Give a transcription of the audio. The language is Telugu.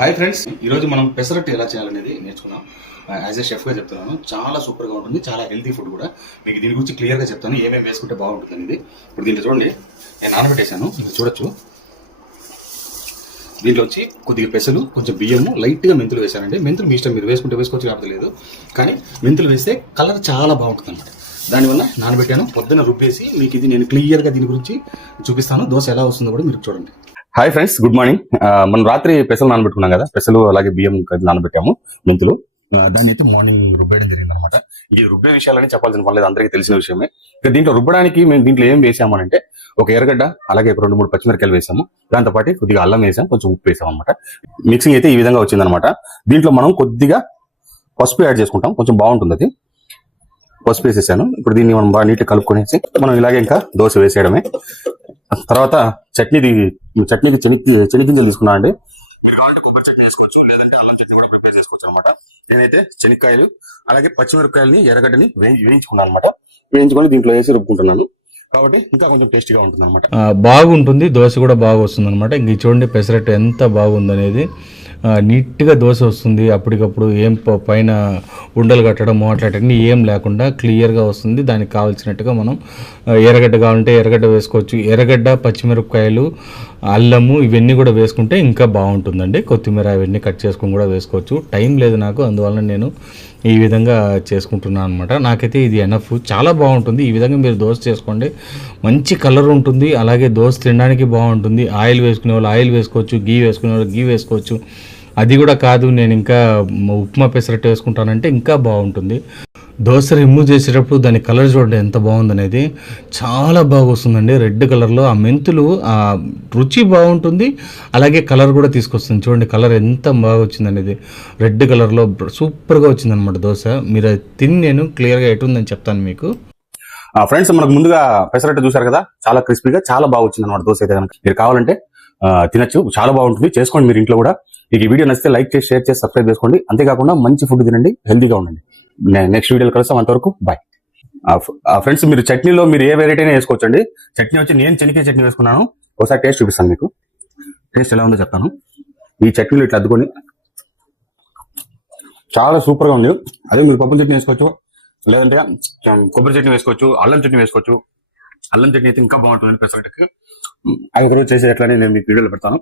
హాయ్ ఫ్రెండ్స్, ఈరోజు మనం పెసరట్టు ఎలా చేయాలనేది నేర్చుకున్నాం. యాజ్ ఎ షెఫ్గా చెప్తున్నాను, చాలా సూపర్గా ఉంటుంది, చాలా హెల్తీ ఫుడ్ కూడా. మీకు దీని గురించి క్లియర్గా చెప్తాను, ఏమేమి వేసుకుంటే బాగుంటుంది అనేది. ఇప్పుడు దీంట్లో చూడండి, నేను నానబెట్టేశాను, మీరు చూడొచ్చు. దీంట్లో వచ్చి కొద్దిగా పెసలు, కొంచెం బియ్యము, లైట్గా మెంతులు వేశానండి. మెంతులు మీ ఇష్టం, మీరు వేసుకుంటే వేసుకోవచ్చు, కాకపోతే లేదు. కానీ మెంతులు వేస్తే కలర్ చాలా బాగుంటుంది అనమాట. దానివల్ల నానబెట్టాను, పొద్దున్న రుబ్బేసి మీకు ఇది నేను క్లియర్గా దీని గురించి చూపిస్తాను. దోశ ఎలా వస్తుందో కూడా మీరు చూడండి. Hi friends, good morning. మనం రాత్రి పెసలు నానబెట్టుకున్నాం కదా, పెసలు అలాగే బియ్యం నానబెట్టాము, మెంతులు. దాన్ని అయితే మార్నింగ్ రుబ్బేయడం జరిగింది అనమాట. ఈ రుబ్బే విషయాలని చెప్పాల్సిన పని లేదు, అందరికీ తెలిసిన విషయమే. ఇక దీంట్లో రుబ్బడానికి మేము దీంట్లో ఏం వేసామనంటే, ఒక ఎర్రగడ్డ అలాగే ఒక 2-3 పచ్చిమిరకాయలు వేసాము. దాంతోపాటు కొద్దిగా అల్లం వేసాం, కొంచెం ఉప్పు వేసాం అనమాట. మిక్సింగ్ అయితే ఈ విధంగా వచ్చిందనమాట. దీంట్లో మనం కొద్దిగా పసుపు యాడ్ చేసుకుంటాం, కొంచెం బాగుంటుంది అది. పసుపు వేసేసాను. ఇప్పుడు దీన్ని మనం బాగా నీట్గా కలుపుకొనేసి మనం ఇలాగే ఇంకా దోశ వేసేయడమే. తర్వాత చట్నీకి శనగింజలు తీసుకున్నా అండి. కొబ్బరి చట్నీ వేసుకోవచ్చు, లేదంటే అల్లం చట్నీ కూడా ప్రిపేర్ చేసుకోవచ్చు అనమాట. నేనైతే శనక్కాయలు అలాగే పచ్చిమిరపకాయలని ఎర్రగడ్డని వేయించుకున్నాను అనమాట. వేయించుకొని దీంట్లో వేసి రుబ్బుకుంటున్నాను, కాబట్టి ఇంకా కొంచెం టేస్టీగా ఉంటుంది అనమాట. బాగుంటుంది, దోశ కూడా బాగా వస్తుంది అనమాట. ఇంక చూడండి పెసరట్టు ఎంత బాగుందనేది. నీట్గా దోశ వస్తుంది, అప్పటికప్పుడు ఏం పైన ఉండలు కట్టడం అట్లాంటివన్నీ ఏం లేకుండా క్లియర్గా వస్తుంది. దానికి కావాల్సినట్టుగా మనం ఎర్రగడ్డ కావాలంటే ఎర్రగడ్డ వేసుకోవచ్చు, ఎర్రగడ్డ, పచ్చిమిరపకాయలు, అల్లము ఇవన్నీ కూడా వేసుకుంటే ఇంకా బాగుంటుందండి. కొత్తిమీర ఇవన్నీ కట్ చేసుకొని కూడా వేసుకోవచ్చు. టైం లేదు నాకు, అందువల్ల నేను ఈ విధంగా చేసుకుంటున్నాను అనమాట. నాకైతే ఇది ఎనఫ్, చాలా బాగుంటుంది. ఈ విధంగా మీరు దోశ చేసుకోండి, మంచి కలర్ ఉంటుంది, అలాగే దోశ తినడానికి బాగుంటుంది. ఆయిల్ వేసుకునే వాళ్ళు ఆయిల్ వేసుకోవచ్చు, గీ వేసుకునే వాళ్ళు గీ వేసుకోవచ్చు. అది కూడా కాదు, నేను ఇంకా ఉప్మా పెసరట్టు వేసుకుంటానంటే ఇంకా బాగుంటుంది. దోశ రిమూవ్ చేసేటప్పుడు దాని కలర్ చూడండి ఎంత బాగుందనేది, చాలా బాగా వస్తుందండి. రెడ్ కలర్లో ఆ మెంతులు ఆ రుచి బాగుంటుంది, అలాగే కలర్ కూడా తీసుకొస్తుంది. చూడండి కలర్ ఎంత బాగా వచ్చిందనేది, రెడ్ కలర్లో సూపర్గా వచ్చిందనమాట దోశ. మీరు తిని నేను క్లియర్గా ఎటుందని చెప్తాను మీకు. ఫ్రెండ్స్, మనకు ముందుగా పెసరట్టు చూసారు కదా, చాలా క్రిస్పీగా చాలా బాగా వచ్చింది అనమాట దోశ అయితే. కనుక మీరు కావాలంటే తినచ్చు, చాలా బాగుంటుంది, చేసుకోండి మీరు ఇంట్లో కూడా. మీకు ఈ వీడియో నచ్చితే లైక్ చేసి, షేర్ చేసి, సబ్స్క్రైబ్ చేసుకోండి. అంతేకాకుండా మంచి ఫుడ్ తినండి, హెల్తీగా ఉండండి. నెక్స్ట్ వీడియోలో కలుస్తాం, అంతవరకు బాయ్. ఫ్రెండ్స్, మీరు చట్నీలో మీరు ఏ వెరైటీ అయినా వేసుకోవచ్చు అండి. చట్నీ వచ్చి నేను చెనికే చట్నీ వేసుకున్నాను, ఒకసారి టేస్ట్ చూపిస్తాను మీకు. టేస్ట్ ఎలా ఉందో చెప్తాను. ఈ చట్నీలు ఇట్లా అద్దుకొని చాలా సూపర్గా ఉంది. అదే మీరు పప్పుల చట్నీ వేసుకోవచ్చు, లేదంటే కొబ్బరి చట్నీ వేసుకోవచ్చు, అల్లం చట్నీ వేసుకోవచ్చు. అల్లం చట్నీ అయితే ఇంకా బాగుంటుంది పెసరట్టుకి. అది ఒకరోజు చేసే ఎట్లనే నేను మీకు వీడియోలో పెడతాను.